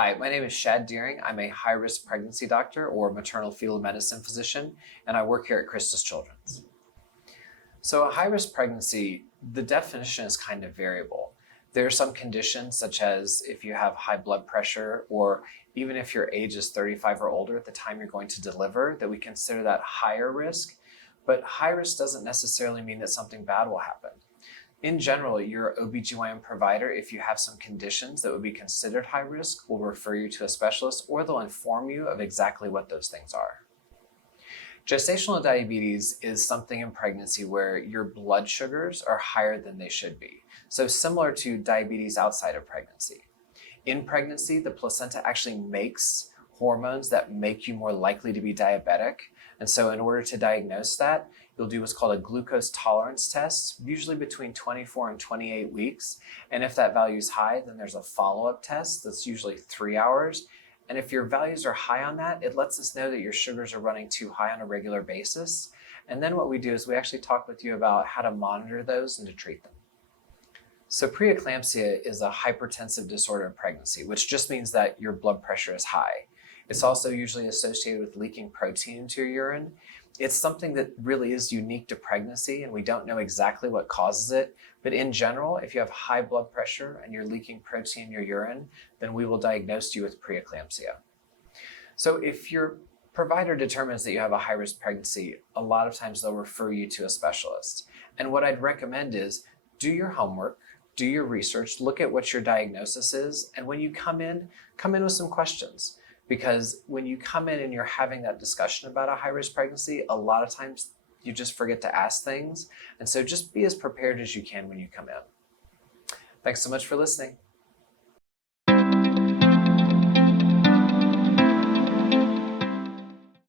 Hi, my name is Shad Deering. I'm a high-risk pregnancy doctor or maternal fetal medicine physician, and I work here at Christus Children's. So a high-risk pregnancy, the definition is kind of variable. There are some conditions, such as if you have high blood pressure, or even if your age is 35 or older at the time you're going to deliver, that we consider that higher risk. But high risk doesn't necessarily mean that something bad will happen. In general, your OBGYN provider, if you have some conditions that would be considered high risk, will refer you to a specialist, or they'll inform you of exactly what those things are. Gestational diabetes is something in pregnancy where your blood sugars are higher than they should be. So similar to diabetes outside of pregnancy. In pregnancy, the placenta actually makes hormones that make you more likely to be diabetic. And so in order to diagnose that, you'll do what's called a glucose tolerance test, usually between 24 and 28 weeks. And if that value is high, then there's a follow-up test that's usually 3 hours. And if your values are high on that, it lets us know that your sugars are running too high on a regular basis. And then what we do is we actually talk with you about how to monitor those and to treat them. So preeclampsia is a hypertensive disorder in pregnancy, which just means that your blood pressure is high. It's also usually associated with leaking protein into your urine. It's something that really is unique to pregnancy, and we don't know exactly what causes it. But in general, if you have high blood pressure and you're leaking protein in your urine, then we will diagnose you with preeclampsia. So if your provider determines that you have a high-risk pregnancy, a lot of times they'll refer you to a specialist. And what I'd recommend is do your homework, do your research, look at what your diagnosis is, and when you come in with some questions. Because when you come in and you're having that discussion about a high-risk pregnancy, a lot of times you just forget to ask things. And so just be as prepared as you can when you come in. Thanks so much for listening.